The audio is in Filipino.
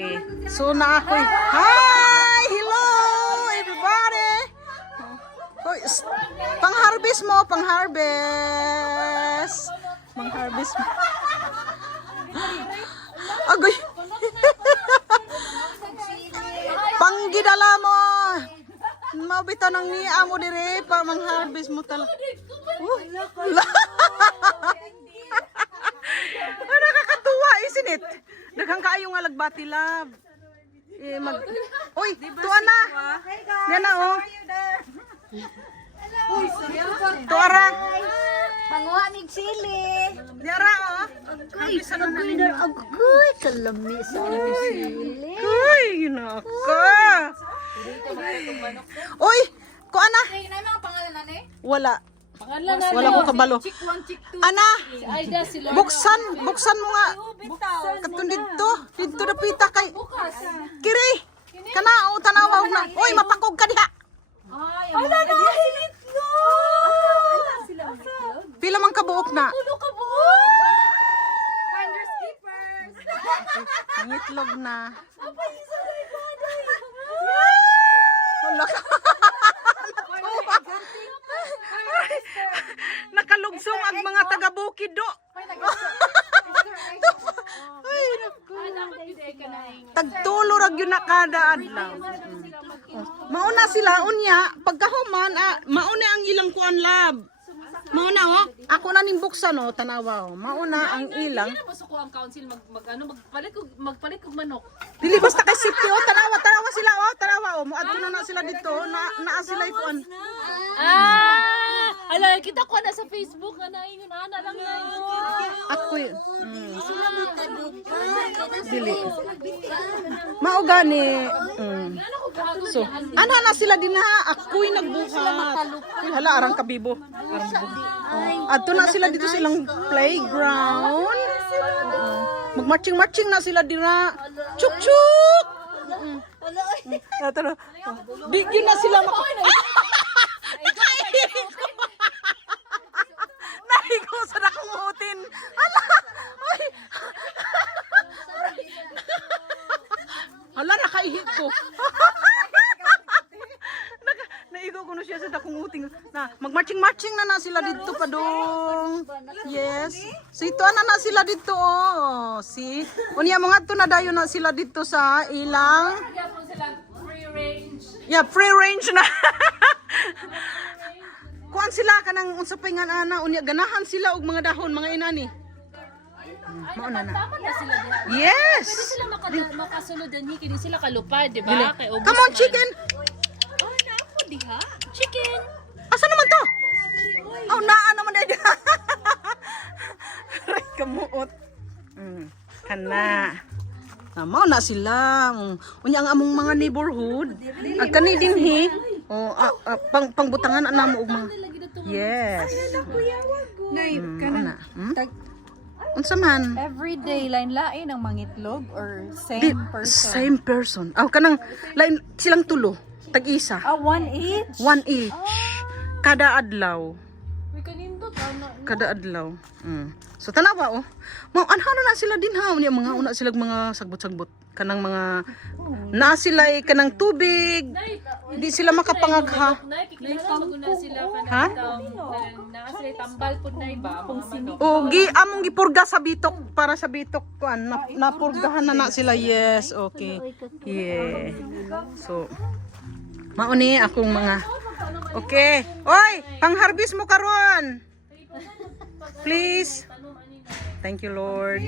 Okay. So na ako. Hi! Hello everybody. Hoy, pang-harvest mo, pang-harvest. Pang-harvest mo. Agoy. Panggidala mo. Mabito nang niya mo dire pa mang-harvest mo talaga. Nakakatuwa, isn't it? Daghang kaayo nga lagbati lab. Uy, tuwa na. Yan na oh. Tuara. Panguha ni sili. Diara oh. Ay, agoy, kalami sa sili. Uy, nako. Uy, kuha na. Wala. Wala ko kabalo. Ana, buksan mo nga. Katong dito na pita kay. Kiri, kana o tanawaw na. Uy, mapakog ka diha. Ala na, Pila man kabuok na. Finders keepers. Ang itlog na. Wala ka. Nakalugsong ang mga taga-bukid do. Ay, naku. Tagtulo rag yun na kada adlaw. Mauna sila unya pagkahuman mauna ang ilang kuan lab. Mauna oh. Ako na ning buksan oh tanawa oh. Mauna ang ilang. Hindi na mo ang council magpalit kog manok. Dili basta kay safety oh tanawa sila oh tanawa oh. Muadto na sila dito naa sila kuan. Ala kita ko na sa Facebook nga naingon ana lang na. Ako yun. Dili. Mao gani. So, ana na sila din na ako'y nagbuhat. Hala arang kabibo. Adto na sila dito silang playground. Magmarching-marching na sila dira. Chuk-chuk. Tara. Bigyan na sila Nahigo sa nakungutin. Hala. Ay. Hala, nakaihi ko. Naigo ko na siya sa nakungutin. Magmarching-marching na sila dito pa dong. Yes. So ito na sila dito. Oh. See? Unya mga to na dayo na sila dito sa ilang. Free range. Yeah, free range na. Kuan sila kanang unsa pay nga ana unya ganahan sila og mga dahon mga inani. Mauna na. Tama na sila diha. Yes. Pwede sila makasunod dinhi kini sila kalupad, di ba? Kay ubos. Come on, chicken. Oh, na ako diha. Chicken. Asa naman to? Oh, naa naman dai. Right kamuot. Kana. Mao na sila. Unya ang among mga neighborhood. Ag kani dinhi. Oh, pangbutangan na mo og mga. Yes. Nay, kana. Unsa man? Everyday lain-lain ang mangitlog or same person? Same person. Aw kanang lain silang tulo. Tag-isa. One each? One each. Kada adlaw. May kanindot ana. Kada adlaw. So tanawa oh. Mao anhano na sila din ha. Unya mga una sila mga sagbot-sagbot. Kanang mga na sila kanang tubig. Hindi sila makapangagha. Nay, kikilala maguna sila Ha? na sila tambal pud nay ba mga manok. O among gipurga sa bitok para sa bitok kuan napurgahan na sila. Yes, okay. Yeah. So mauni akong mga okay. Oy, pang-harvest mo karon. Please. Thank you, Lord.